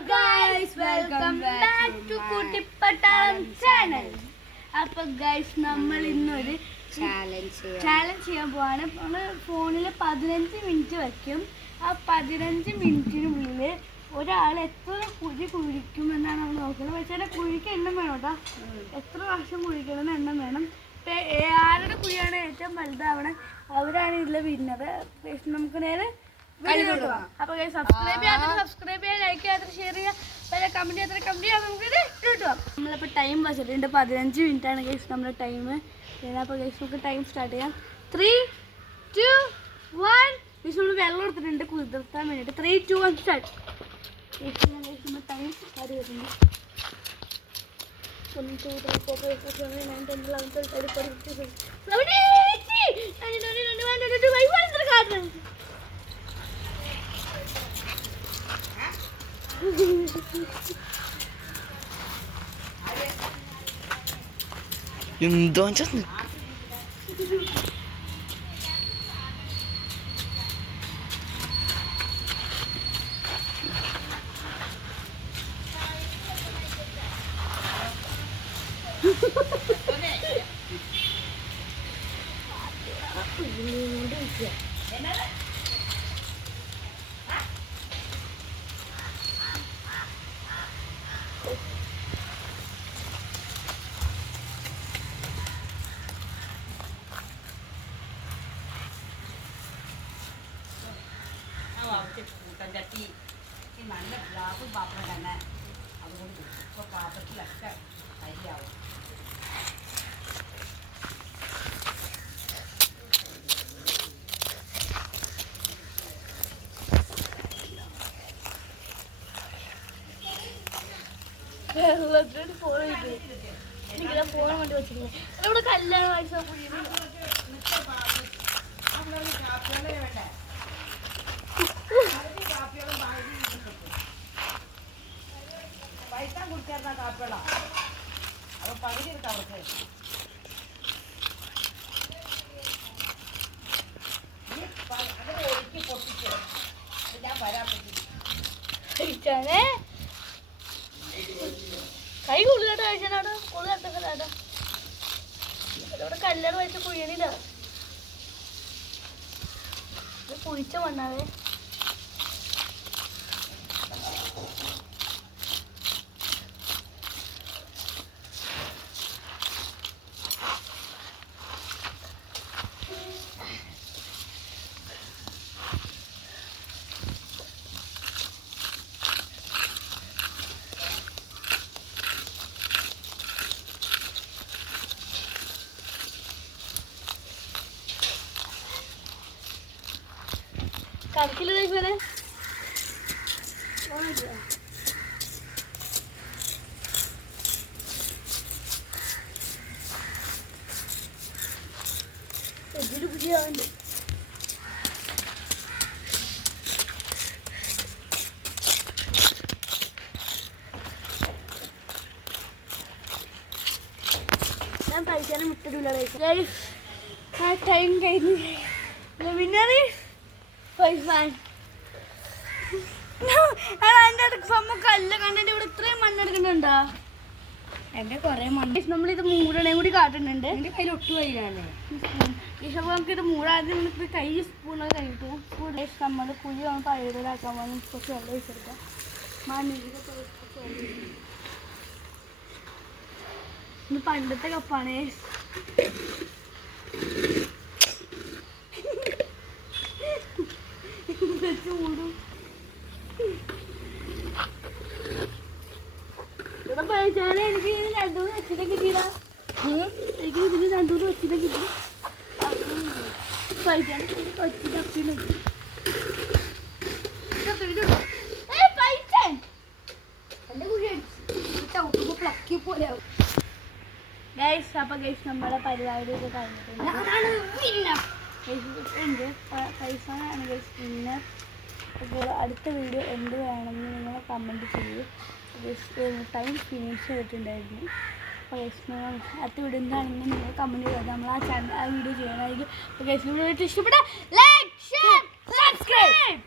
guys, welcome back to Kuttippattam channel. അപ്പോൾ guys നമ്മൾ ഇന്നൊരു ചാലഞ്ച് ചെയ്യാൻ പോവാണ്. നമ്മൾ ഫോണിൽ 15 മിനിറ്റ് വയ്ക്കും. ആ 15 മിനിറ്റിനുള്ളിൽ ഒരാൾ എത്ര കുഴി കുഴിക്കുമെന്നാണ് നമ്മൾ നോക്കുന്നത്. പക്ഷേ കുഴിക്ക് എണ്ണം വേണം കേട്ടോ. എത്ര പ്രാവശ്യം കുഴിക്കണമെന്ന് എണ്ണം വേണം. ആരുടെ കുഴിയാണ് ഏറ്റവും വലുതാവണം അവരാണ് ഇതിൽ വിന്നത്. നമുക്ക് നേരെ അപ്പോൾ സബ്സ്ക്രൈബ് ചെയ്യാൻ ലൈക്ക് ചെയ്യാത്ത ഷെയർ ചെയ്യുക, കമൻറ്റ് ചെയ്യാത്ത നമുക്ക് കിട്ടുക. നമ്മളിപ്പോൾ ടൈം വെച്ചിട്ടുണ്ട് 15 മിനിറ്റാണ് ഗൈസ് നമ്മുടെ ടൈം. അപ്പോൾ ഗൈസ് നമുക്ക് ടൈം സ്റ്റാർട്ട് ചെയ്യാം. 3, 2, 1. ഗൈസ് നമ്മൾ വെള്ളം എടുത്തിട്ടുണ്ട് കുതിർത്താൻ വേണ്ടിയിട്ട്. 3, 2, 1 സ്റ്റാർട്ട്. നമ്മൾ ടൈം സ്റ്റാർട്ട് ചെയ്തിട്ടുണ്ട്. 1, 2, 3, 4, 5, 6, 7, 8, 9, 10, 11, 12, 13, 14, 15, 16, 17, എന്തോ ചെന്ന് ചട്ടി ഈ നല്ല ഗ്ലാസ് പാത്രം തന്നെ അതുകൊണ്ട് ഇപ്പോൾ പാത്രത്തിലൊക്കെ അരിയാവും. ഫോൺ കൊണ്ട് വെച്ചിരിക്കുന്നത് ഇവിടെ കല്യാണം വായിച്ച പൈസ കൊടുക്കാറുന്ന കാപ്പിള അപ്പോൾ പകുതി എടുക്കാം അവർക്ക്. അത് ഒഴുക്കി പൊട്ടിച്ച് ഞാൻ വരാൻ പറ്റില്ല. കൈ കൂടുതലായിട്ട് കഴിച്ചാണ് കൂടുതലായിട്ടൊക്കെ ഇവിടെ കല്യാണം വായിച്ച കുഴിയണില്ല. ഇത് കുഴിച്ച മണ്ണാവേ. കണക്കില് കഴിച്ചേ പുതിയുണ്ട്. ഞാൻ കഴിക്കാനും മുട്ടില്ല. ടൈം കഴിഞ്ഞു. വിന്നറി കല്ല് കണ്ടിട്ട് ഇവിടെ ഇത്രയും മണ്ണെടുക്കുന്നുണ്ടോ? എന്റെ കൊറേ മണ്ണ് നമ്മളിത് മൂടണേം കൂടി കാട്ടുന്നുണ്ട്. എന്റെ കയ്യിൽ ഒട്ടു കയ്യിലാണ്. നമുക്കിത് മൂടാതെ നമുക്ക് കൈ സ്പൂണൊക്കെ കഴിക്കും. നമ്മൾ കുഴി നമ്മൾ പഴുതലാക്കാൻ വേണ്ടി കുറച്ച് വെള്ളം ഒഴിച്ചെടുക്കാം. ഇത് പണ്ടത്തെ കപ്പാണേ. ചൂടും ഇവിടെ പഴിച്ചാൽ എനിക്ക് ഇതിന് 2-3 വെച്ചിട്ട് കിട്ടിയതാ. എനിക്ക് ഇതിന് 2-3 വെച്ചിട്ട് കിട്ടി. പഴിച്ചാൽ കൊച്ചു തപ്പിന് എന്റെ കുഴി ചവിട്ടുമ്പോ പ്ലക്കി പോലെ ആവും. ഗൈസ് അപ്പൊ ഗൈസ് നമ്മളെ പരിപാടിയൊക്കെ കഴിഞ്ഞിട്ടുണ്ട്. പൈസ ആണ് ഗൈസ് വിന്നർ. അപ്പോൾ അടുത്ത വീഡിയോ എന്ത് വേണമെന്ന് നിങ്ങൾ കമൻറ്റ് ചെയ്യൂ. ടൈം ഫിനിഷ് ചെയ്തിട്ടുണ്ടായിരുന്നു. അപ്പോൾ ഗൈസ് അടുത്ത വീഡിയോ എന്താണെന്ന് നിങ്ങൾ കമൻറ്റ് ചെയ്താൽ നമ്മൾ ആ വീഡിയോ ചെയ്യണമായിരിക്കും. അപ്പോൾ ഗൈസ് വീഡിയോ ഇഷ്ടപ്പെട്ട ലൈക്ക് ഷെയർ സബ്സ്ക്രൈബ്.